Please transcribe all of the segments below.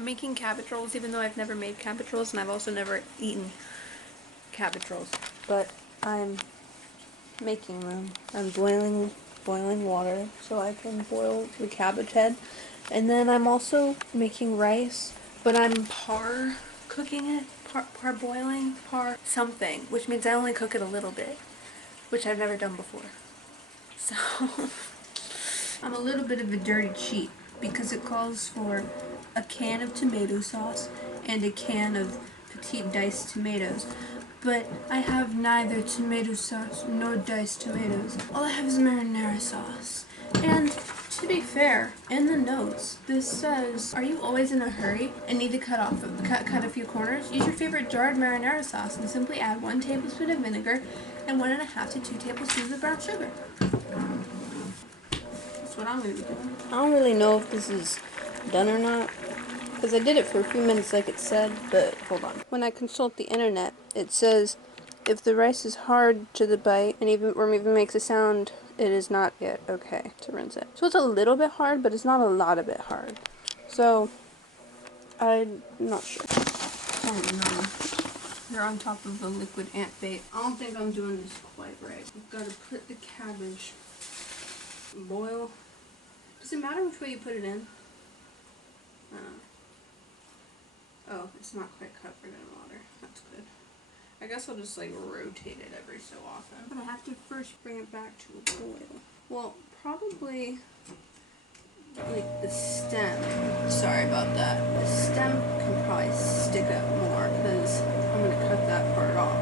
I'm making cabbage rolls, even though I've never made cabbage rolls, and I've also never eaten cabbage rolls. But I'm making them. I'm boiling water so I can boil the cabbage head. And then I'm also making rice, but I'm par cooking it, par boiling, par something, which means I only cook it a little bit, which I've never done before. So I'm a little bit of a dirty cheat because it calls for a can of tomato sauce and a can of petite diced tomatoes. But I have neither tomato sauce nor diced tomatoes. All I have is marinara sauce. And to be fair, in the notes, this says, are you always in a hurry and need to cut a few corners? Use your favorite jarred marinara sauce and simply add 1 tablespoon of vinegar and 1.5 to 2 tablespoons of brown sugar. That's what I'm going to be doing. I don't really know if this is done or not, because I did it for a few minutes like it said, but hold on. When I consult the internet, it says if the rice is hard to the bite and even makes a sound, it is not yet okay to rinse it. So it's a little bit hard, but it's not a lot of it hard. So I'm not sure. Oh no. They're on top of the liquid ant bait. I don't think I'm doing this quite right. We've got to put the cabbage, boil. Does it matter which way you put it in? Oh, it's not quite covered in water. That's good. I guess I'll just like rotate it every so often. But I have to first bring it back to a boil. Well, probably like the stem. Sorry about that. The stem can probably stick up more because I'm going to cut that part off.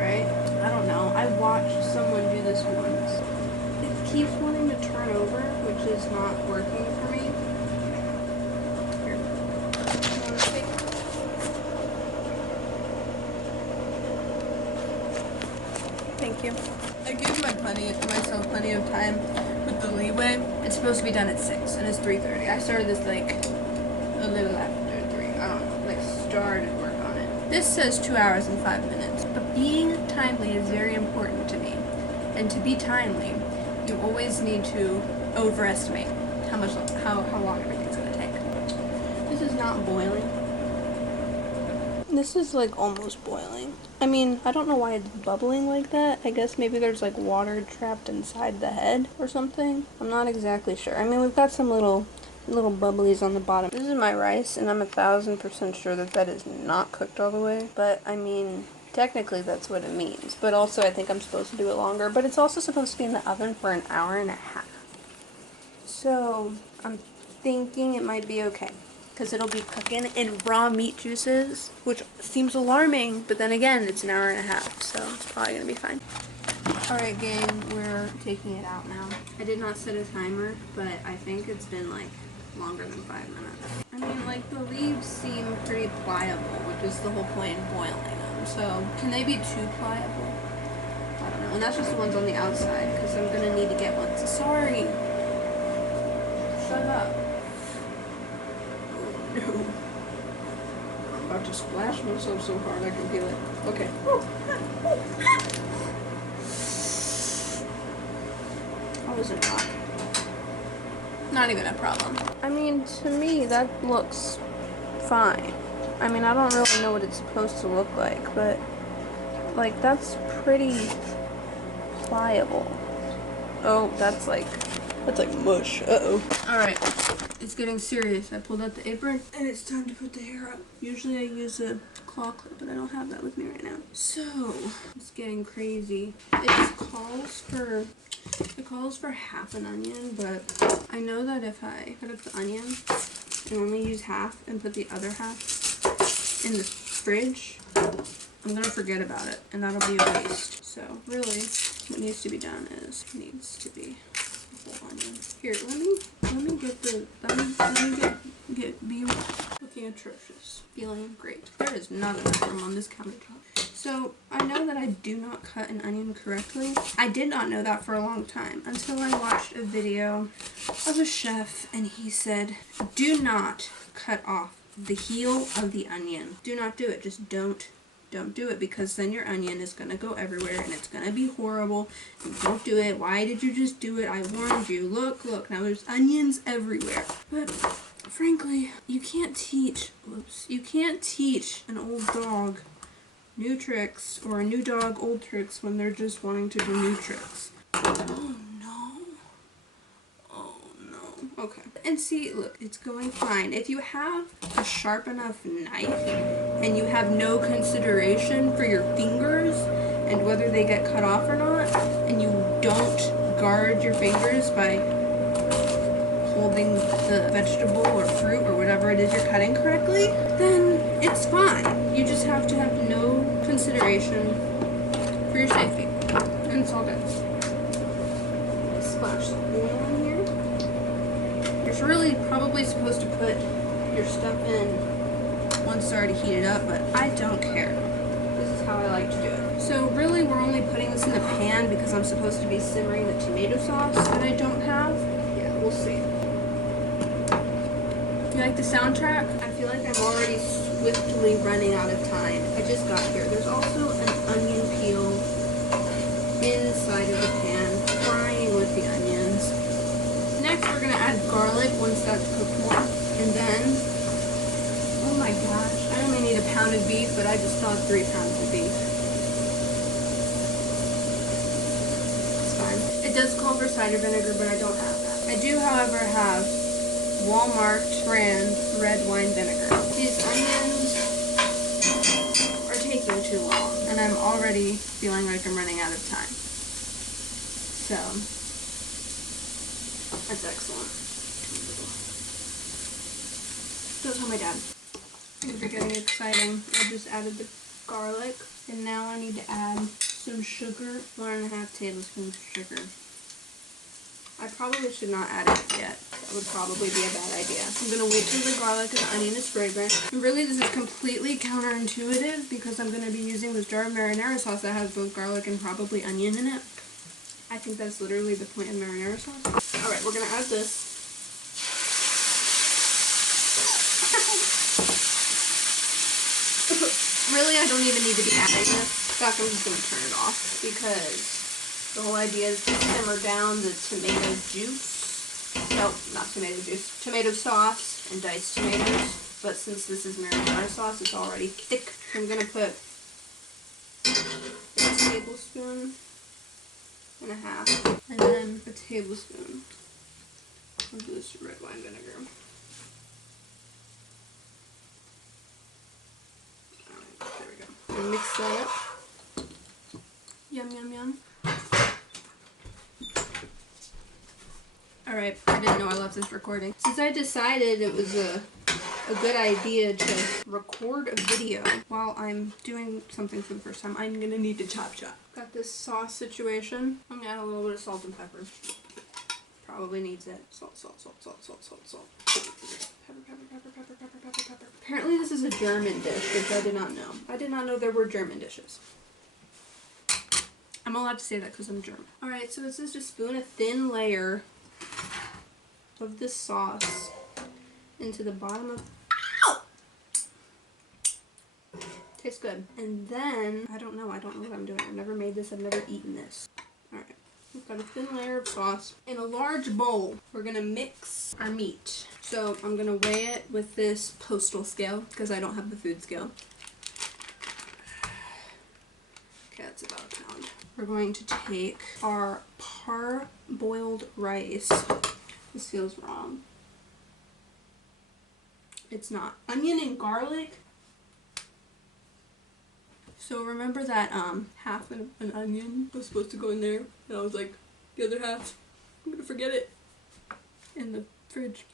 Right? I don't know. I watched someone do this once. It keeps wanting to turn over, which is not working for me. Thank you. I gave myself plenty of time with the leeway. It's supposed to be done at 6 and it's 3:30. I started this like a little after 3. I don't know, like started work on it. This says 2 hours and 5 minutes, but being timely is very important to me. And to be timely, you always need to overestimate how long everything's gonna take. This is not boiling. This is like almost boiling. I mean, I don't know why it's bubbling like that. I guess maybe there's like water trapped inside the head or something. I'm not exactly sure. I mean, we've got some little bubblies on the bottom. This is my rice, and I'm 1000% sure that is not cooked all the way. But I mean, technically that's what it means. But also I think I'm supposed to do it longer. But it's also supposed to be in the oven for an hour and a half. So I'm thinking it might be okay, because it'll be cooking in raw meat juices, which seems alarming, but then again, it's an hour and a half, so it's probably gonna be fine. Alright gang, we're taking it out now. I did not set a timer, but I think it's been like longer than 5 minutes. I mean, like, the leaves seem pretty pliable, which is the whole point in boiling them, so can they be too pliable? I don't know, and that's just the ones on the outside, because I'm gonna need to get ones. Sorry! Shut up. No. I'm about to splash myself so hard I can feel it. Okay. That wasn't hot. Not even a problem. I mean, to me, that looks fine. I mean, I don't really know what it's supposed to look like, but like, that's pretty pliable. Oh, that's like mush. Uh-oh. Alright. It's getting serious. I pulled out the apron and it's time to put the hair up. Usually I use a claw clip, but I don't have that with me right now. So it's getting crazy. It calls for half an onion, but I know that if I cut up the onion and only use half and put the other half in the fridge, I'm gonna forget about it and that'll be a waste. So really what needs to be done is be onion. Here, let me be looking atrocious. Feeling great. There is not enough room on this countertop. So I know that I do not cut an onion correctly. I did not know that for a long time until I watched a video of a chef and he said, do not cut off the heel of the onion. Do not do it. Just don't do it, because then your onion is gonna go everywhere and it's gonna be horrible. And don't do it. Why did you just do it? I warned you. Look, now there's onions everywhere. But frankly, you can't teach an old dog new tricks, or a new dog old tricks, when they're just wanting to do new tricks. Oh no. Oh no. Okay. And see, look, it's going fine. If you have a sharp enough knife and you have no consideration for your fingers and whether they get cut off or not, and you don't guard your fingers by holding the vegetable or fruit or whatever it is you're cutting correctly, then it's fine. You just have to have no consideration for your safety. And it's all good. Splash some oil in here. You're really probably supposed to put your stuff in once it's already heated up, but I don't care. This is how I like to do it. So really we're only putting this in the pan because I'm supposed to be simmering the tomato sauce that I don't have. Yeah, we'll see. You like the soundtrack? I feel like I'm already swiftly running out of time. I just got here. There's also an onion peel inside of the pan, frying with the onions. Next we're going to add garlic once that's cooked more. And then, oh my gosh, I only need a pound of beef, but I just thawed 3 pounds of beef. It's fine. It does call for cider vinegar, but I don't have that. I do, however, have Walmart brand red wine vinegar. These onions are taking too long, and I'm already feeling like I'm running out of time. So, that's excellent. Don't tell my dad. Things are getting exciting. I just added the garlic, and now I need to add some sugar, 1.5 tablespoons of sugar. I probably should not add it yet. That would probably be a bad idea. I'm going to wait till the garlic and the onion is fragrant. And really, this is completely counterintuitive because I'm going to be using this jar of marinara sauce that has both garlic and probably onion in it. I think that's literally the point of marinara sauce. Alright, we're going to add this. Really, I don't even need to be adding this. In fact, I'm just going to turn it off because the whole idea is to simmer down the tomato juice. Nope, not tomato juice. Tomato sauce and diced tomatoes. But since this is marinara sauce, it's already thick. I'm going to put a tablespoon and a half. And then a tablespoon of this red wine vinegar. Alright, there we go. And mix that up. Yum, yum, yum. Alright, I didn't know I left this recording. Since I decided it was a good idea to record a video while I'm doing something for the first time, I'm gonna need to chop. Got this sauce situation. I'm gonna add a little bit of salt and pepper. Probably needs it. Salt. Pepper. Apparently this is a German dish, which I did not know. I did not know there were German dishes. I'm allowed to say that because I'm German. Alright, so it's just a spoon, a thin layer of this sauce into the bottom of... Ow! Tastes good. And then, I don't know what I'm doing. I've never made this, I've never eaten this. Alright, we've got a thin layer of sauce. In a large bowl, we're gonna mix our meat. So I'm gonna weigh it with this postal scale, because I don't have the food scale. Okay, that's about a pound. We're going to take our parboiled rice. This feels wrong. It's not. Onion and garlic. So remember that half an onion was supposed to go in there, and I was like, the other half, I'm gonna forget it in the fridge.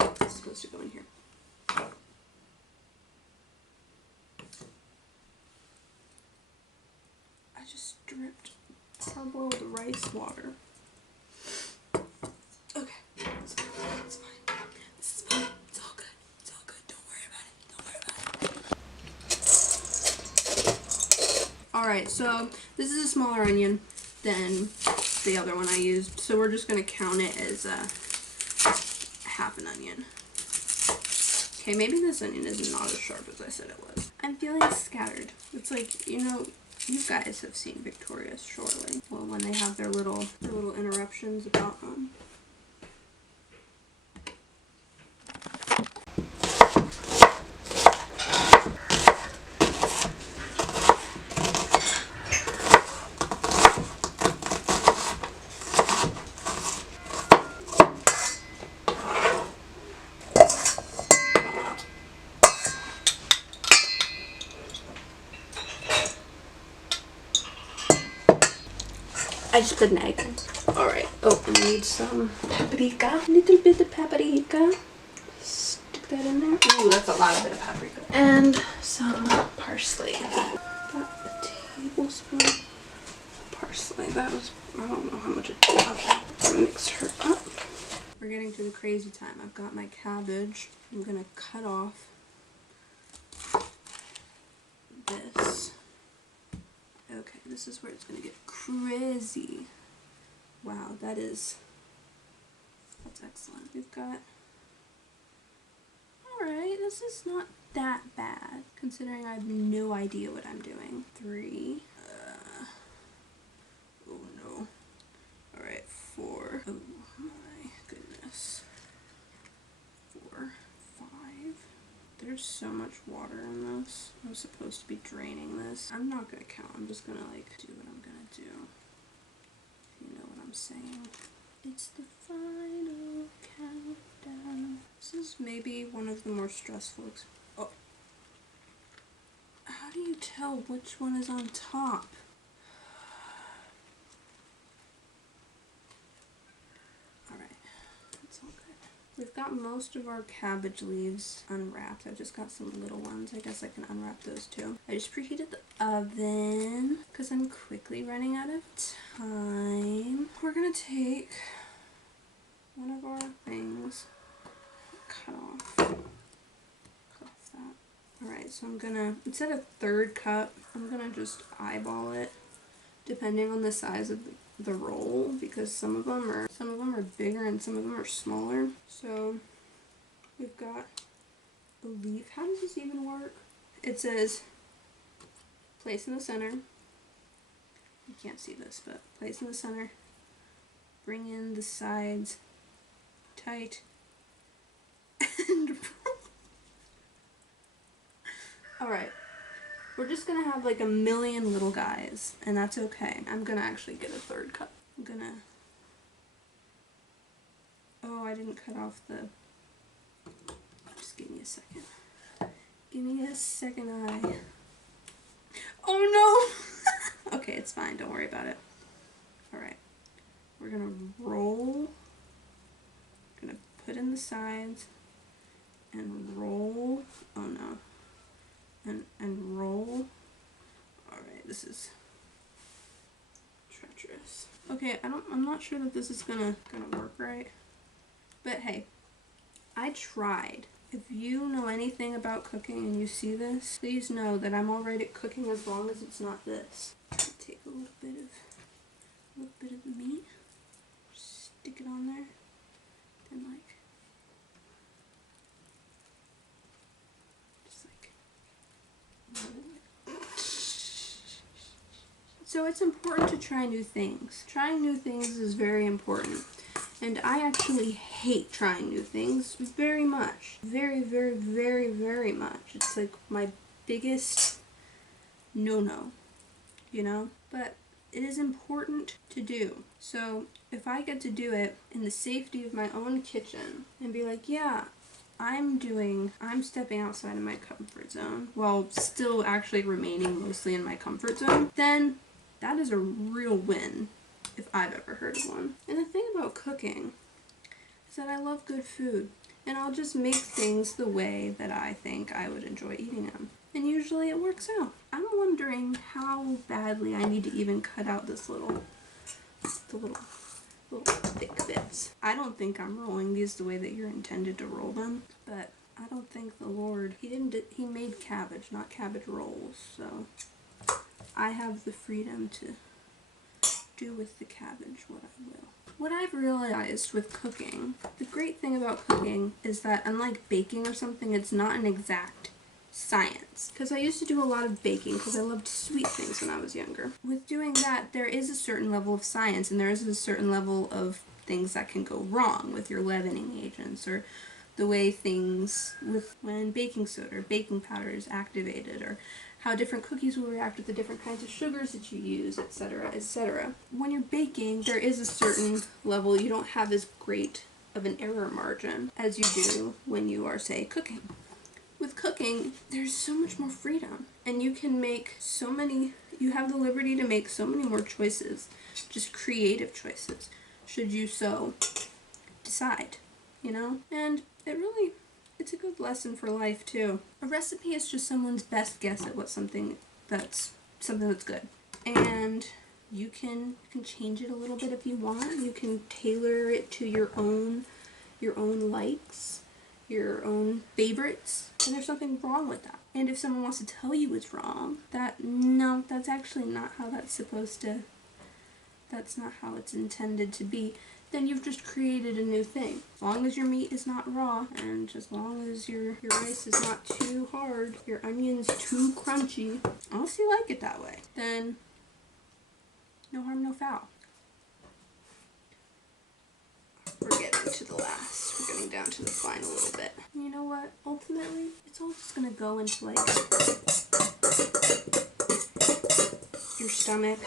It's supposed to go in here. I just dripped parboiled rice water. Okay, it's fine. This is fine. It's all good. It's all good. Don't worry about it. Alright, so this is a smaller onion than the other one I used, so we're just going to count it as half an onion. Okay, maybe this onion is not as sharp as I said it was. I'm feeling scattered. It's like, you know, you guys have seen Victorious, surely. Well, when they have their little interruptions about I just put an egg. Alright. Oh, I need some paprika. A little bit of paprika. Stick that in there. Ooh, that's a lot of bit of paprika. And some parsley. About a tablespoon of parsley. That was, I don't know how much it is. Okay. Mix her up. We're getting to the crazy time. I've got my cabbage. I'm gonna cut off this. Okay, this is where it's gonna get crazy. Wow, that's excellent. We've got, alright, this is not that bad, considering I have no idea what I'm doing. 3, oh no. Alright, 4, oh my goodness. 4, 5. There's so much water in this. I'm supposed to be draining this. I'm not gonna count, I'm just gonna like do what I'm gonna do. If you know what I'm saying. It's the final countdown. This is maybe one of the more stressful oh. How do you tell which one is on top? Alright, that's all good. We've got most of our cabbage leaves unwrapped. I've just got some little ones. I guess I can unwrap those too. I just preheated the oven because I'm quickly running out of time. We're gonna take one of our things, cut off that. Alright, so I'm gonna, instead of third cup, I'm gonna just eyeball it depending on the size of the roll, because some of them are bigger and some of them are smaller. So we've got a leaf. How does this even work? It says place in the center. You can't see this, but place in the center. Bring in the sides tight and alright. We're just gonna have like a million little guys, and that's okay. I'm gonna actually get a third cup. I'm gonna... Oh, I didn't cut off the... Just give me a second. Give me a second eye. Oh no! Okay, it's fine. Don't worry about it. Alright. We're gonna roll. Gonna put in the sides. And roll. Oh no. And roll. Alright, this is treacherous. Okay, I'm not sure that this is gonna work right. But hey, I tried. If you know anything about cooking and you see this, please know that I'm alright at cooking as long as it's not this. Take a little bit of the meat, stick it on there, then like so it's important to try new things. Trying new things is very important. And I actually hate trying new things very much. Very, very, very, very much. It's like my biggest no-no, you know? But it is important to do. So if I get to do it in the safety of my own kitchen and be like, yeah, I'm stepping outside of my comfort zone while still actually remaining mostly in my comfort zone, then that is a real win if I've ever heard of one. And the thing about cooking is that I love good food, and I'll just make things the way that I think I would enjoy eating them. And usually it works out. I'm wondering how badly I need to even cut out the little thick bits. I don't think I'm rolling these the way that you're intended to roll them, but I don't think the Lord, he made cabbage, not cabbage rolls, so I have the freedom to do with the cabbage what I will. What I've realized with cooking, the great thing about cooking is that unlike baking or something, it's not an exact science. Because I used to do a lot of baking because I loved sweet things when I was younger. With doing that, there is a certain level of science, and there is a certain level of things that can go wrong with your leavening agents, or the way things when baking soda or baking powder is activated, or how different cookies will react with the different kinds of sugars that you use, etc., etc. When you're baking, there is a certain level. You don't have as great of an error margin as you do when you are, say, cooking. With cooking, there's so much more freedom, and you can You have the liberty to make so many more choices, just creative choices, should you so decide, you know? And it's a good lesson for life too. A recipe is just someone's best guess at something that's good. And you can change it a little bit if you want. You can tailor it to your own likes, your own favorites, and there's nothing wrong with that. And if someone wants to tell you it's wrong, that's actually not how that's not how it's intended to be, then you've just created a new thing. As long as your meat is not raw, and as long as your rice is not too hard, your onions too crunchy, unless you like it that way, then no harm, no foul. We're getting to the last. We're getting down to the final little bit. And you know what? Ultimately, it's all just gonna go into like your stomach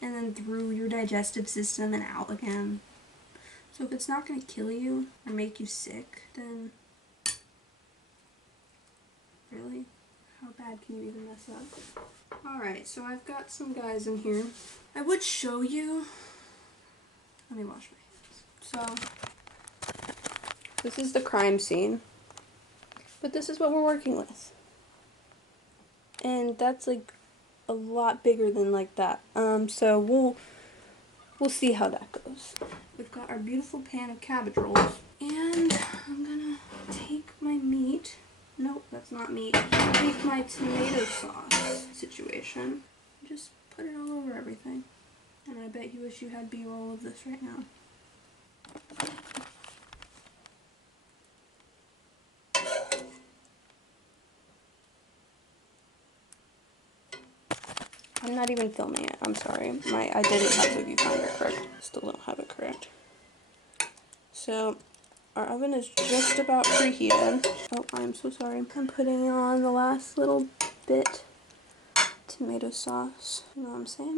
and then through your digestive system and out again. So if it's not gonna kill you or make you sick, then really, how bad can you even mess up? Alright, so I've got some guys in here. I would show you. Let me wash my hands. So, this is the crime scene. But this is what we're working with. And that's like a lot bigger than like that. So we'll see how that goes. We've got our beautiful pan of cabbage rolls. And I'm gonna take my meat. Nope, that's not meat. Take my tomato sauce situation. Just put it all over everything. And I bet you wish you had B-roll of this right now. I'm not even filming it. I'm sorry. I didn't have the viewfinder correct. Still don't have it correct. So, our oven is just about preheated. Oh, I'm so sorry. I'm putting on the last little bit tomato sauce. You know what I'm saying?